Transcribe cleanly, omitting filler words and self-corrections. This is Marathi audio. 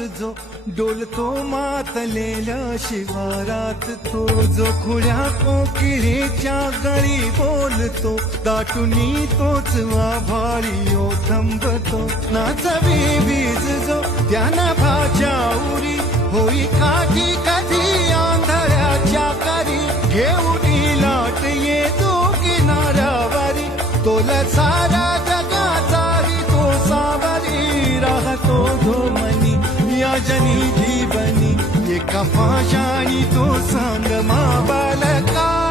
जो डोलतो मातलेल्या शिवारात, तो जो खुळ्या कोकिळेच्या गळी बोलतो, दाटुनी तोच आभाळी ओथंबतो. नाचवी वीज जो त्या नभाच्या उरी, होई काठी कधी आंधळ्याच्या करी, घेऊन लाट येतो किनाऱ्यावरी, तोला सारा जगाचाही तो सावरी, राहतो धोमनी या जनी जीवनी, एका पाशाणी तो सांग मा बालका.